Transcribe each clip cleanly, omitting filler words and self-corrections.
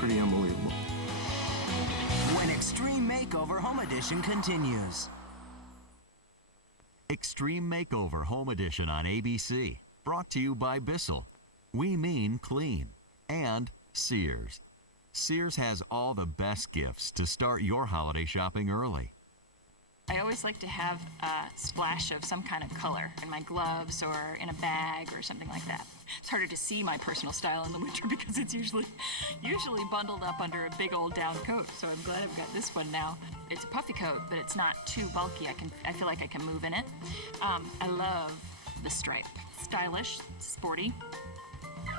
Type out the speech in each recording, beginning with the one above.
pretty unbelievable. When Extreme Makeover Home Edition continues. Extreme Makeover Home Edition on ABC. Brought to you by Bissell. We mean clean. And Sears. Sears has all the best gifts to start your holiday shopping early. I always like to have a splash of some kind of color in my gloves or in a bag or something like that. It's harder to see my personal style in the winter because it's usually bundled up under a big old down coat. So I'm glad I've got this one now. It's a puffy coat, but it's not too bulky. I feel like I can move in it. I love the stripe. Stylish, sporty,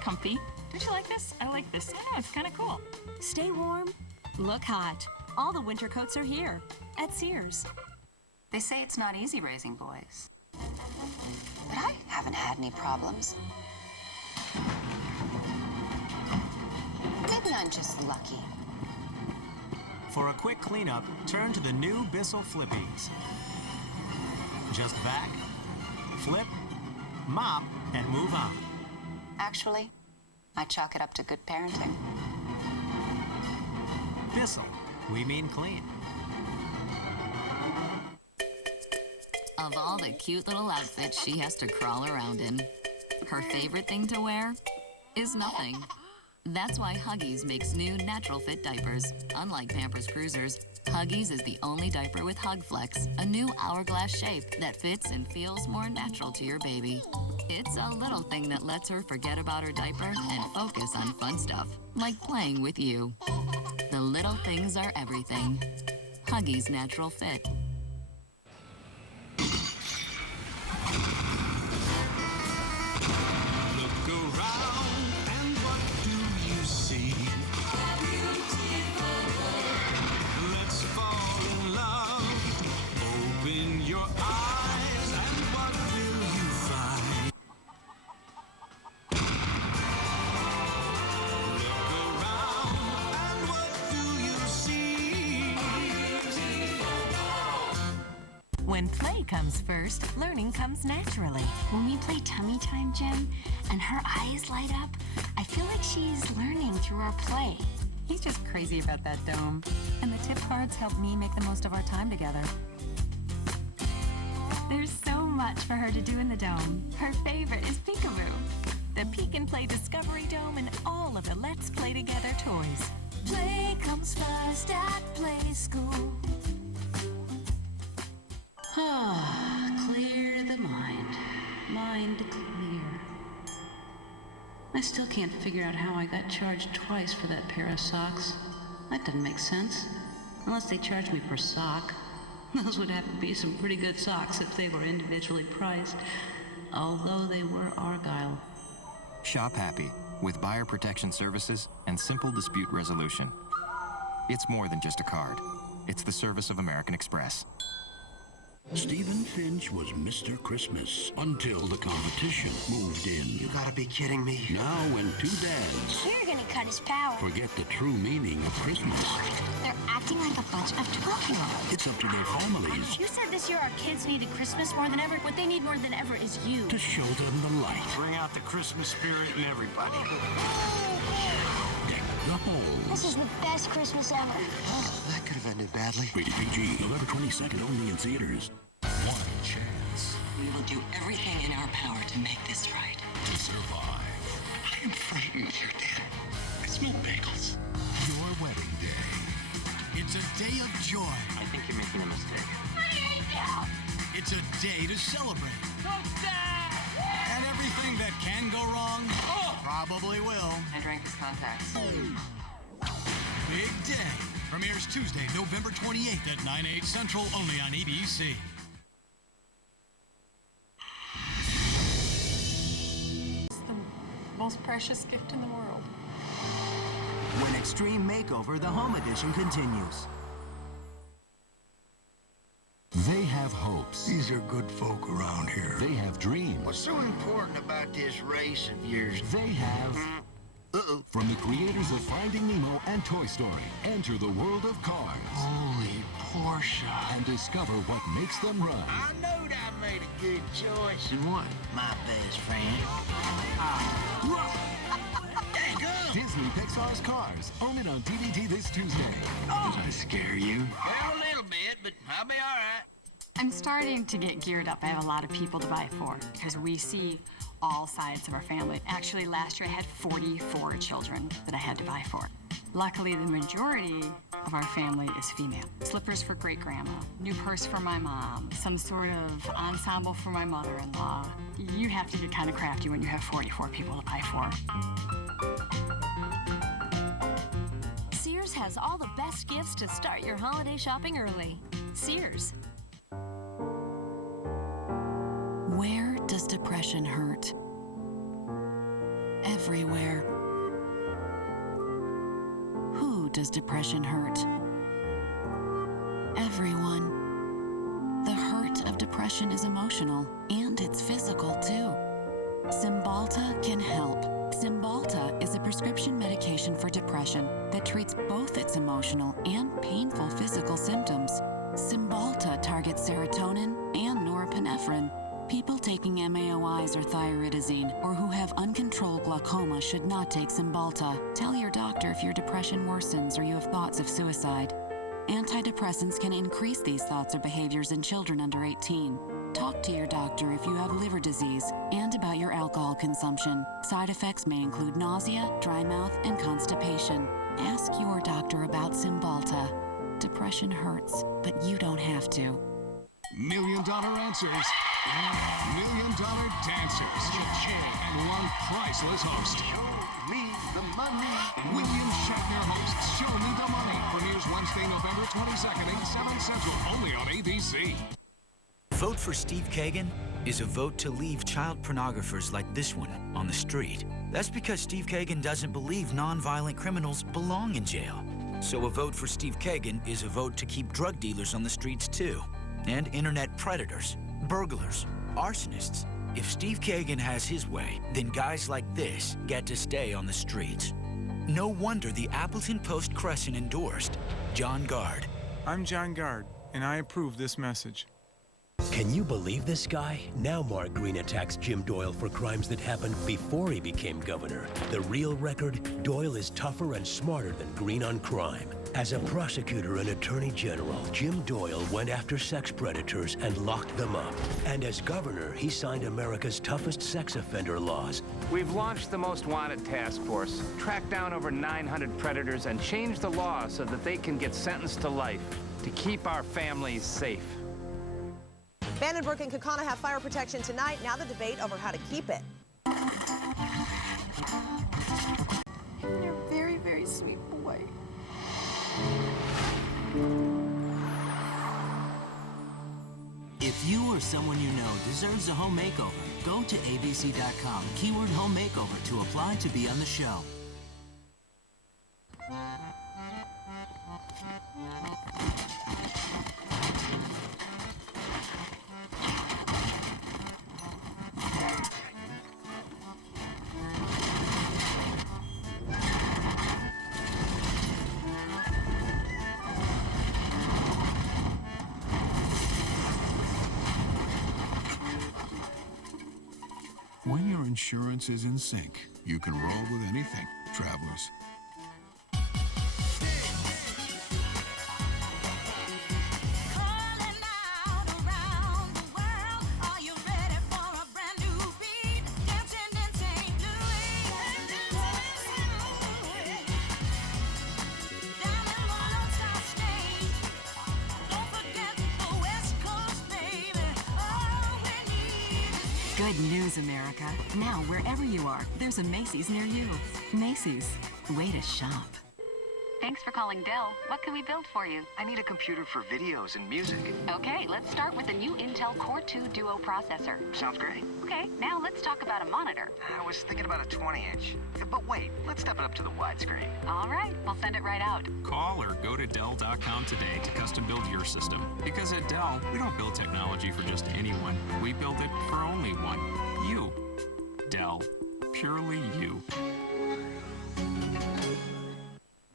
comfy. Don't you like this? I like this. I don't know, it's kind of cool. Stay warm, look hot. All the winter coats are here at Sears. They say it's not easy raising boys, but I haven't had any problems. Maybe I'm just lucky. For a quick cleanup, turn to the new Bissell Flippies. Just vac, flip, mop, and move on. Actually, I chalk it up to good parenting. Bissell, we mean clean. Of all the cute little outfits she has to crawl around in, her favorite thing to wear is nothing. That's why Huggies makes new natural fit diapers. Unlike Pampers Cruisers, Huggies is the only diaper with Hug Flex, a new hourglass shape that fits and feels more natural to your baby. It's a little thing that lets her forget about her diaper and focus on fun stuff, like playing with you. The little things are everything. Huggies Natural Fit. When play comes first, learning comes naturally. When we play Tummy Time, Jen, and her eyes light up, I feel like she's learning through our play. He's just crazy about that dome. And the tip cards help me make the most of our time together. There's so much for her to do in the dome. Her favorite is peekaboo. The Peek and Play Discovery Dome and all of the Let's Play Together toys. Play comes first at Play School. Clear the mind. Mind clear. I still can't figure out how I got charged twice for that pair of socks. That doesn't make sense. Unless they charged me per sock. Those would have to be some pretty good socks if they were individually priced. Although they were Argyle. Shop happy with buyer protection services and simple dispute resolution. It's more than just a card. It's the service of American Express. Stephen Finch was Mr. Christmas until the competition moved in. You gotta be kidding me. Now when two dads You're gonna cut his power. forget the true meaning of Christmas, They're acting like a bunch of 12-year-olds. it's up to their families You said this year our kids needed Christmas more than ever. What they need more than ever is you. to show them the light. Bring out the Christmas spirit in everybody. Deck the halls. This is the best Christmas ever. That could have ended badly. Rated PG, November 22nd, only in theaters. One chance We will do everything in our power to make this right. to survive. I am frightened here, Dad. I smell bagels. Your wedding day. It's a day of joy. I think you're making a mistake. It's a day to celebrate. And everything that can go wrong probably will. I drank his contacts. Big day. Premieres Tuesday, November 28th at 9/8 Central, only on ABC. It's the most precious gift in the world. When Extreme Makeover, the Home Edition continues. They have hopes. These are good folk around here. They have dreams. What's so important about this race of yours? They have... From the creators of Finding Nemo and Toy Story, enter the world of cars. Holy Porsche. And discover what makes them run. I knowed I made a good choice. And what? My best friend. Dang, Disney Pixar's Cars. Own it on DVD this Tuesday. Did I scare you? Well, a little bit, but I'll be all right. I'm starting to get geared up. I have a lot of people to buy for because we see all sides of our family. Actually, last year I had 44 children that I had to buy for. Luckily, the majority of our family is female. Slippers for great-grandma, new purse for my mom, some sort of ensemble for my mother-in-law. You have to get kind of crafty when you have 44 people to buy for. Sears has all the best gifts to start your holiday shopping early. Sears. Where does depression hurt? Everywhere. Who does depression hurt? Everyone. The hurt of depression is emotional, and it's physical too. Cymbalta can help. Cymbalta is a prescription medication for depression that treats both its emotional and painful physical symptoms. Cymbalta targets serotonin and norepinephrine. People taking MAOIs or thyroidazine or who have uncontrolled glaucoma should not take Cymbalta. Tell your doctor if your depression worsens or you have thoughts of suicide. Antidepressants can increase these thoughts or behaviors in children under 18. Talk to your doctor if you have liver disease and about your alcohol consumption. Side effects may include nausea, dry mouth, and constipation. Ask your doctor about Cymbalta. Depression hurts, but you don't have to. $1 million answers, $1 million dancers, and one priceless host. Show me the money. William Shatner hosts Show Me the Money. Premieres Wednesday, November 22nd at 7 Central, only on ABC. Vote for Steve Kagan is a vote to leave child pornographers like this one on the street. That's because Steve Kagan doesn't believe nonviolent criminals belong in jail. So a vote for Steve Kagan is a vote to keep drug dealers on the streets too. And internet predators, burglars, arsonists. If Steve Kagan has his way, then guys like this get to stay on the streets. No wonder the Appleton Post-Crescent endorsed John Gard. I'm John Gard, and I approve this message. Can you believe this guy? Now Mark Green attacks Jim Doyle for crimes that happened before he became governor. The real record, Doyle is tougher and smarter than Green on crime. As a prosecutor and attorney general, Jim Doyle went after sex predators and locked them up. And as governor, he signed America's toughest sex offender laws. We've launched the Most Wanted Task Force, tracked down over 900 predators, and changed the law so that they can get sentenced to life to keep our families safe. Vandenbroek and Kaukauna have fire protection tonight. Now the debate over how to keep it. You're a very, very sweet boy. If you or someone you know deserves a home makeover, go to abc.com, keyword home makeover to apply to be on the show. When your insurance is in sync, you can roll with anything, travelers. Good news, America. Now, wherever you are, there's a Macy's near you. Macy's. Way to shop. Thanks for calling Dell. What can we build for you? I need a computer for videos and music. Okay, let's start with the new Intel Core 2 Duo processor. Sounds great. Okay, now let's talk about a monitor. I was thinking about a 20-inch. But wait, let's step it up to the widescreen. All right, I'll send it right out. Call or go to Dell.com today to custom build your system. Because at Dell, we don't build technology for just anyone. We build it for only one. You. Dell. Purely you.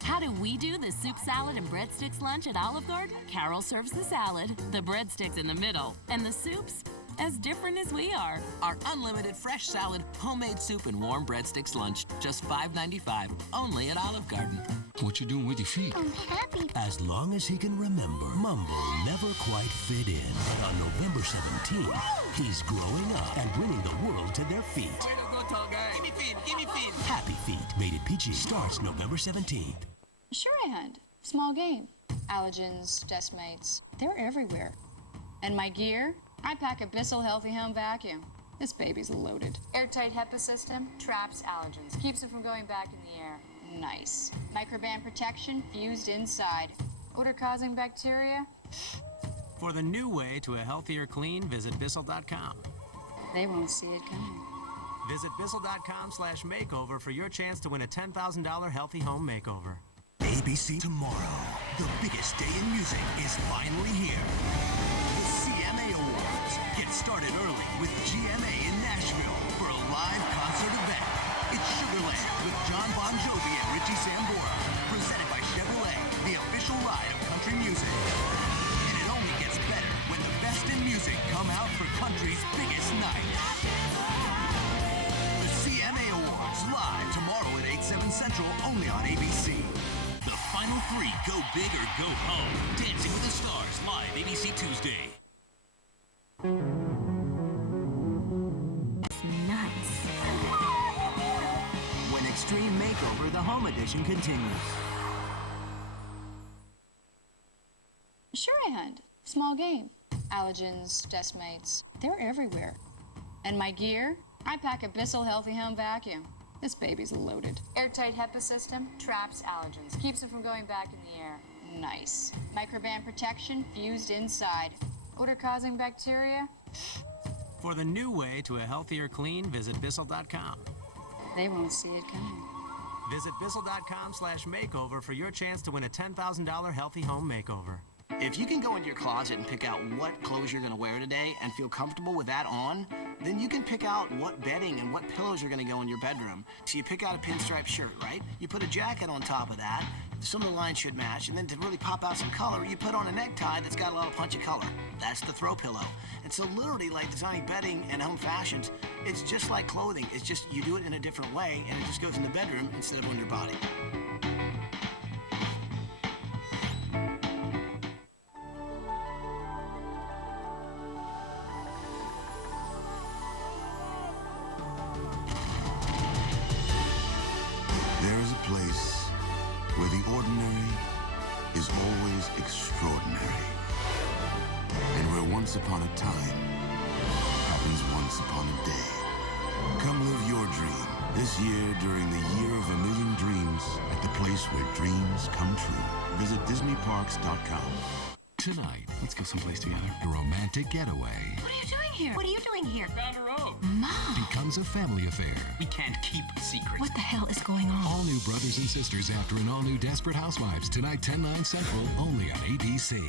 How do we do the soup, salad, and breadsticks lunch at Olive Garden? Carol serves the salad, the breadsticks in the middle, and the soups as different as we are. Our unlimited fresh salad, homemade soup, and warm breadsticks lunch, just $5.95, only at Olive Garden. What you doing with your feet? I'm happy. As long as he can remember, Mumble never quite fit in. On November 17th, he's growing up and bringing the world to their feet. Way to go, tall guy. Give me feet, give me feet. Happy Feet, rated PG, starts November 17th. Sure I hunt. Small game. Allergens, decimates, they're everywhere. And my gear? I pack a Bissell Healthy Home vacuum. This baby's loaded. Airtight HEPA system traps allergens, keeps them from going back in the air. Nice. Microban protection fused inside. Odor-causing bacteria? For the new way to a healthier clean, visit Bissell.com. They won't see it coming. Visit Bissell.com/makeover for your chance to win a $10,000 healthy home makeover. ABC tomorrow. The biggest day in music is finally here. The CMA Awards. Get started early with GMA in Nashville for a live concert event. It's Sugarland with John Bon Jovi and Richie Sambora. Presented by Chevrolet, the official ride of country music. And it only gets better when the best in music come out for country's biggest night. The CMA Awards live tomorrow at 8/7 Central, only on ABC. The Final Three Go Big or Go Home. Dancing with the Stars, live ABC Tuesday. It's nuts. When Extreme Makeover, the home edition continues. Sure I hunt. Small game. Allergens, decimates, they're everywhere. And my gear? I pack a Bissell Healthy Home vacuum. This baby's loaded. Airtight HEPA system traps allergens, keeps them from going back in the air. Nice. Microban protection fused inside. Odor-causing bacteria? For the new way to a healthier clean, visit Bissell.com. They won't see it coming. Visit Bissell.com/makeover for your chance to win a $10,000 healthy home makeover. If you can go into your closet and pick out what clothes you're going to wear today and feel comfortable with that on, then you can pick out what bedding and what pillows are going to go in your bedroom. So you pick out a pinstripe shirt, right? You put a jacket on top of that. Some of the lines should match. And then to really pop out some color, you put on a necktie that's got a lot of punch of color. That's the throw pillow. And so literally, like designing bedding and home fashions, it's just like clothing. It's just you do it in a different way, and it just goes in the bedroom instead of on your body. There is a place where the ordinary is always extraordinary. And where once upon a time happens once upon a day. Come live your dream this year during the Year of a Million Dreams at the place where dreams come true. Visit DisneyParks.com. Tonight, let's go someplace together. A romantic getaway What are you doing here? What are you doing here? Down the road. Mom! becomes a family affair. We can't keep secrets. What the hell is going on? All new brothers and sisters after an all-new Desperate Housewives. Tonight, 10/9 Central, only on ABC.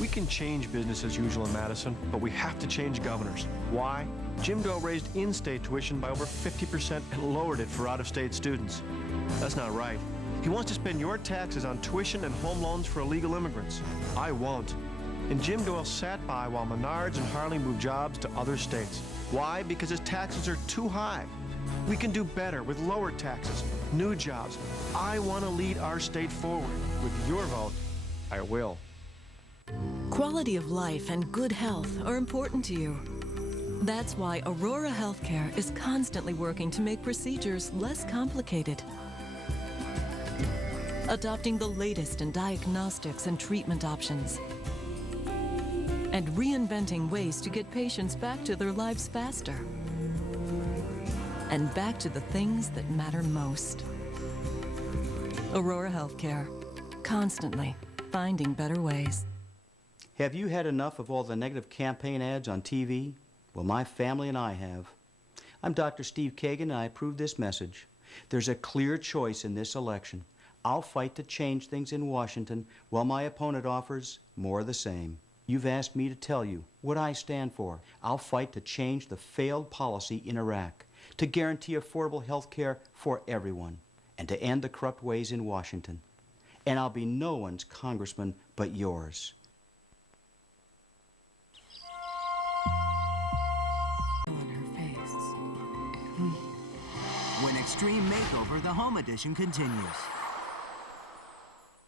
We can change business as usual in Madison, but we have to change governors. Why? Jim Doe raised in-state tuition by over 50% and lowered it for out-of-state students. That's not right. He wants to spend your taxes on tuition and home loans for illegal immigrants. I won't. And Jim Doyle sat by while Menards and Harley moved jobs to other states. Why? Because his taxes are too high. We can do better with lower taxes, new jobs. I want to lead our state forward. With your vote, I will. Quality of life and good health are important to you. That's why Aurora Healthcare is constantly working to make procedures less complicated. Adopting the latest in diagnostics and treatment options. And reinventing ways to get patients back to their lives faster. And back to the things that matter most. Aurora Healthcare. Constantly finding better ways. Have you had enough of all the negative campaign ads on TV? Well, my family and I have. I'm Dr. Steve Kagan, and I approve this message. There's a clear choice in this election. I'll fight to change things in Washington while my opponent offers more of the same. You've asked me to tell you what I stand for. I'll fight to change the failed policy in Iraq, to guarantee affordable health care for everyone, and to end the corrupt ways in Washington. And I'll be no one's congressman but yours. Makeover, the home edition continues.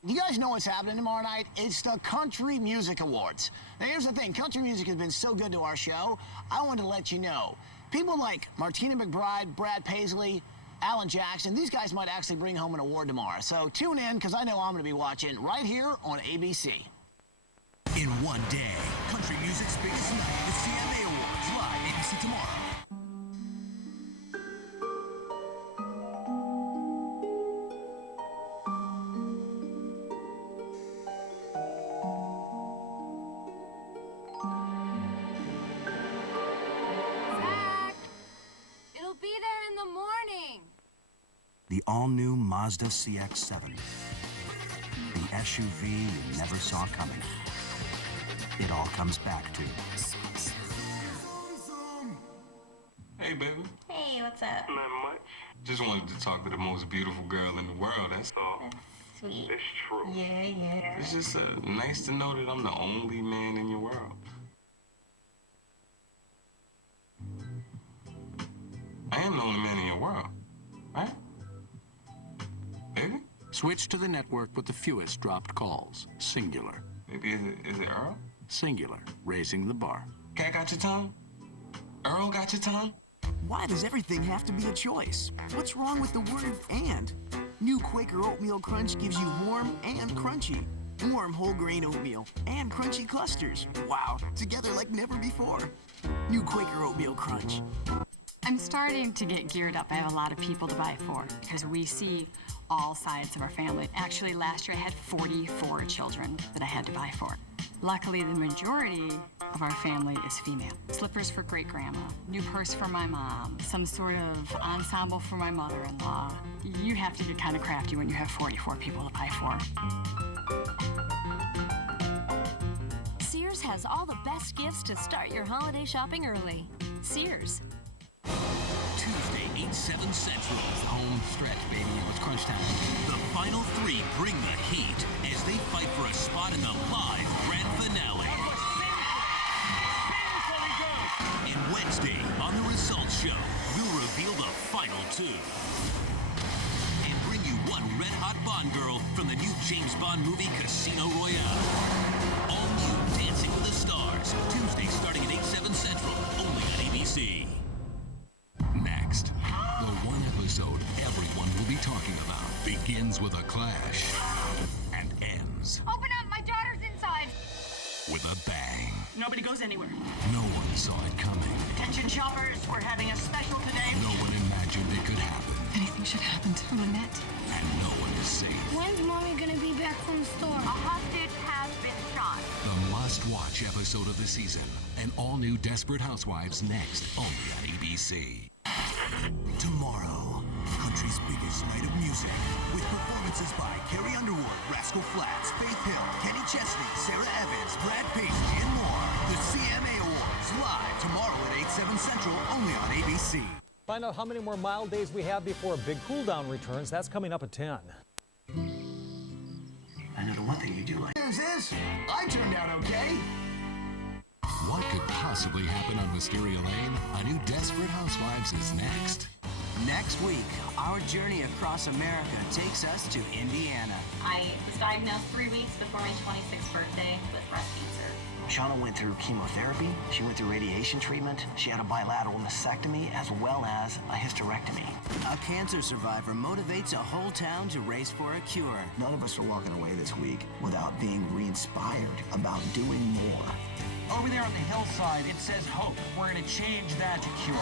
You guys know what's happening tomorrow night? It's the Country Music Awards. Now, here's the thing. Country music has been so good to our show, I wanted to let you know. People like Martina McBride, Brad Paisley, Alan Jackson, these guys might actually bring home an award tomorrow. So tune in, because I know I'm going to be watching right here on ABC. In one day, country music's biggest night, the CMA Awards, live ABC tomorrow. It'll be there in the morning. The all-new Mazda CX-7. The SUV you never saw coming. It all comes back to you. Hey, baby. Hey, what's up? Not much. Just wanted to talk to the most beautiful girl in the world, that's all. That's sweet. It's true. Yeah. It's just nice to know that I'm the only man in your world. I am the only man in your world, right? Baby? Switch to the network with the fewest dropped calls. Singular. Baby, is it Earl? Singular. Raising the bar. Cat got your tongue? Earl got your tongue? Why does everything have to be a choice? What's wrong with the word and? New Quaker Oatmeal Crunch gives you warm and crunchy. Warm whole grain oatmeal and crunchy clusters. Wow, together like never before. New Quaker Oatmeal Crunch. I'm starting to get geared up. I have a lot of people to buy for because we see all sides of our family. Actually, last year I had 44 children that I had to buy for. Luckily, the majority of our family is female. Slippers for great-grandma, new purse for my mom, some sort of ensemble for my mother-in-law. You have to get kind of crafty when you have 44 people to buy for. Sears has all the best gifts to start your holiday shopping early. Sears. Tuesday, 8/7 Central. Home stretch, baby. It's crunch time. The final three bring the heat as they fight for a spot in the live grand finale. And Wednesday, on The Results Show, we'll reveal the final two. And bring you one red-hot Bond girl from the new James Bond movie Casino Royale. All new Dancing with the Stars. Tuesday, starting at 8/7 Central, only on ABC. Next, the one episode everyone will be talking about begins with a clash and ends Open up, my daughter's inside. with a bang. Nobody goes anywhere. No one saw it coming. Attention shoppers, we're having a special today. No one imagined it could happen. Anything should happen to Lynette. And no one is safe. When's Mommy gonna be back from the store? A hostage has been shot. The must-watch episode of the season. An all-new Desperate Housewives next, only on ABC. Tomorrow, country's biggest night of music, with performances by Carrie Underwood, Rascal Flatts, Faith Hill, Kenny Chesney, Sarah Evans, Brad Paisley, and more. The CMA Awards, live tomorrow at 8/7 Central, only on ABC. Find out how many more mild days we have before a big cool down returns. That's coming up at 10. I know the one thing you do like. News is, I turned out okay. What could possibly happen on Wisteria Lane? A new Desperate Housewives is next. Next week, our journey across America takes us to Indiana. I was diagnosed 3 weeks before my 26th birthday with breast cancer. Shauna went through chemotherapy, she went through radiation treatment, she had a bilateral mastectomy as well as a hysterectomy. A cancer survivor motivates a whole town to race for a cure. None of us are walking away this week without being re-inspired about doing more. Over there on the hillside, it says hope. We're going to change that to cure.